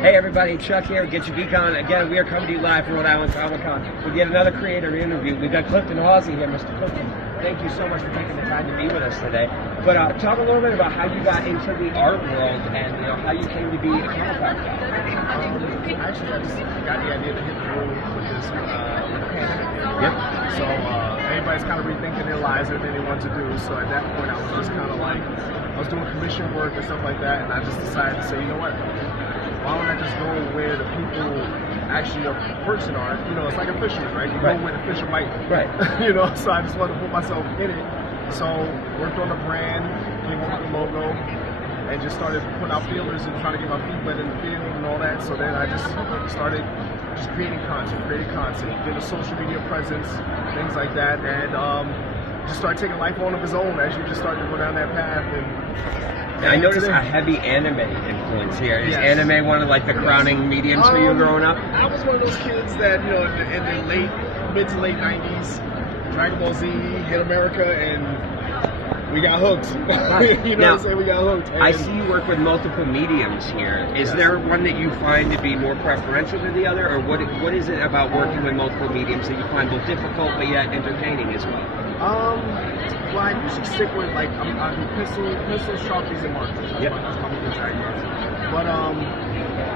Hey everybody, Chuck here, Get Your Geek On. Again, we are coming to you live from Rhode Island comicon with yet another creator interview. We've got Clifton of here, Mr. Clifton. Thank you so much for taking the time to be with us today. But talk a little bit about how you got into the art world and how you came to be a comic guy. Actually, I just got the idea to hit the road with this with the pandemic. Yep. So everybody's kind of rethinking their lives and everything they want to do. So at that point, I was just kind of like, I was doing commission work and stuff like that, and I just decided to say, you know what? Why don't I just go where the people actually are perching are? You know, it's like a fisherman, right? You go where the fish are biting. Right. You know, so I just wanted to put myself in it. So worked on the brand, came up with the logo, and just started putting out feelers and trying to get my feet wet in the field and all that. So then I just started just creating content, get a social media presence, things like that, and just started taking life on of his own as you just started to go down that path. And I noticed a heavy anime influence here. Is anime one of like the crowning mediums for you growing up? I was one of those kids that, you know, in the mid to late 90s, Dragon Ball Z hit America and we got hooked. You know what I'm saying? We got hooked. And I see you work with multiple mediums here. Is there one that you find to be more preferential than the other, or what is it about working with multiple mediums that you find both difficult but yet entertaining as well? Well, I usually stick with like I do pencils, sharpies, and markers. That's my biggest idea. But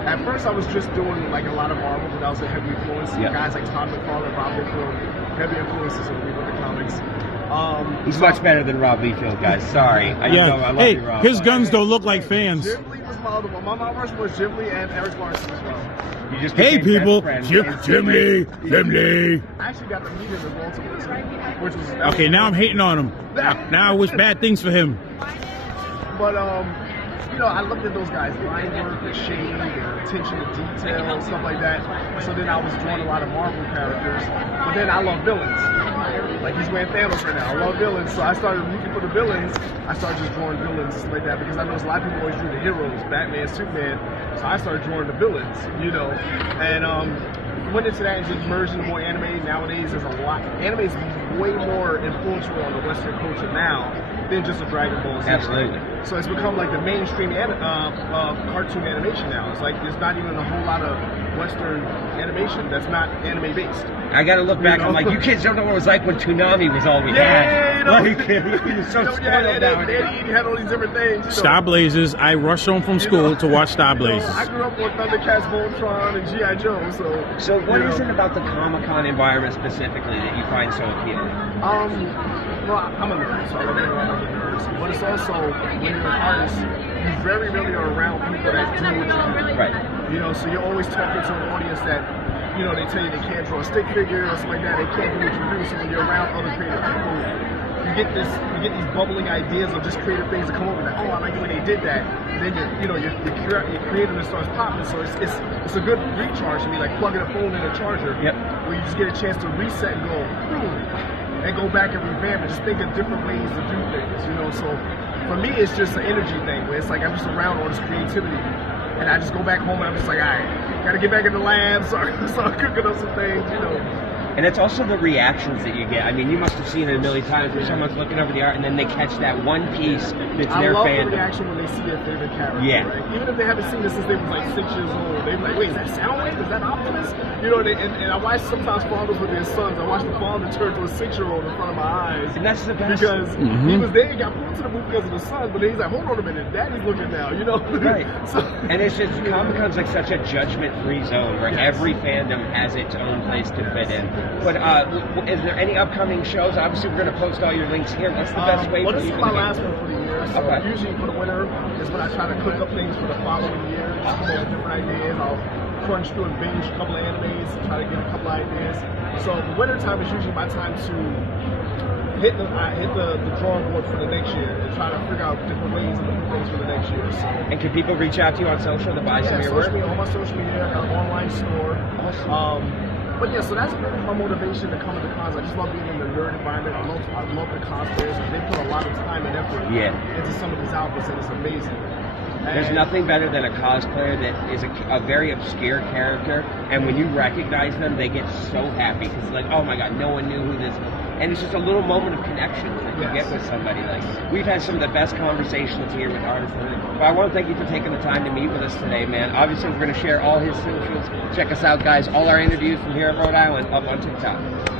at first I was just doing like a lot of Marvel, but that was a heavy influence. Guys like Todd McFarlane, Rob Liefeld, heavy influences when we look at comics. He's much better than Rob Liefeld, guys. Sorry. I love you, Rob. His guns don't look like fans. Jim Lee was my other one. My Mount Rushmore was Jim Lee and Eric Larson as well. You just hey people, Jim Lee. I actually got to meet him in Baltimore, which was okay. Now I'm hating on him. Now I wish bad things for him. But you know, I looked at those guys, line work, the shade, the attention to detail, stuff like that. So then I was drawing a lot of Marvel characters. But then I love villains. Like he's wearing Thanos right now. I love villains. So I started looking for the villains. I started just drawing villains like that because I know a lot of people always drew the heroes, Batman, Superman. So I started drawing the villains, you know. And went into that and just merged into more anime. Nowadays there's a lot. Anime is way more influential on the Western culture now than just a Dragon Ball Z. Absolutely. So it's become like the mainstream cartoon animation now. It's like there's not even a whole lot of Western animation that's not anime based. I gotta look back. I'm like, you kids don't know what it was like when Toonami was all we had. You know, like, you're so spoiled now. They had all these different things. You know. Star Blazers. I rushed home from school to watch Star Blazers. I grew up on Thundercats, Voltron, and GYGO. So what is it about the Comic-Con environment specifically that you find so appealing? Well, I'm a nerd, so I love nerds. But it's also, when you're an artist, you very rarely are around people that do what you do. Right. You know, so you're always talking to an audience that, you know, they tell you they can't draw a stick figure or something like that. They can't do what you do. So when you're around other creative people, you get these bubbling ideas of just creative things that come over. Like, oh, I like the way they did that. And then your creative starts popping. So it's a good recharge to me, like plugging a phone in a charger. Yep. Where you just get a chance to reset and go, and go back and revamp and just think of different ways to do things, you know. So for me, it's just an energy thing where it's like I'm just around all this creativity, and I just go back home and I'm just like, all right, gotta get back in the lab, start cooking up some things, you know. And it's also the reactions that you get. I mean, you must have seen it a million times where someone's looking over the art and then they catch that one piece that's their fandom. I love the reaction when they see their favorite character. Yeah. Right? Even if they haven't seen it since they was like 6 years old, they're like, wait, is that Soundwave? Is that Optimus? You know, and I watch sometimes fathers with their sons. I watch the father turn to a 6-year-old in front of my eyes. And that's the best. Because he was there, he got pulled to the movie because of the son, but then he's like, hold on a minute, daddy's looking now, you know? Right. And it's just, Comic-Con's like such a judgment-free zone where every fandom has its own place to fit in. But is there any upcoming shows? Obviously, we're going to post all your links here. What's the best way for you to get? Well, this is my last one for the year. So usually for the winter is when I try to cook up things for the following year. Just come up with different ideas. I'll crunch through and binge a couple of animes, try to get a couple of ideas. So the winter time is usually my time to hit the drawing board for the next year and try to figure out different ways and different things for the next year. So, and can people reach out to you on social to buy some of your work? All my social media, I got an online store. Awesome. But yeah, so that's really my motivation to come to the cons. I just love being in the nerd environment. I love the cosplayers. They put a lot of time and effort into some of these outfits, and it's amazing. There's nothing better than a cosplayer that is a very obscure character, and when you recognize them, they get so happy because it's like, oh my god, no one knew who this was. And it's just a little moment of connection that you Yes. get with somebody. Like, we've had some of the best conversations here with artists. But I want to thank you for taking the time to meet with us today, man. Obviously, we're going to share all his socials. Check us out, guys. All our interviews from here at Rhode Island up on TikTok.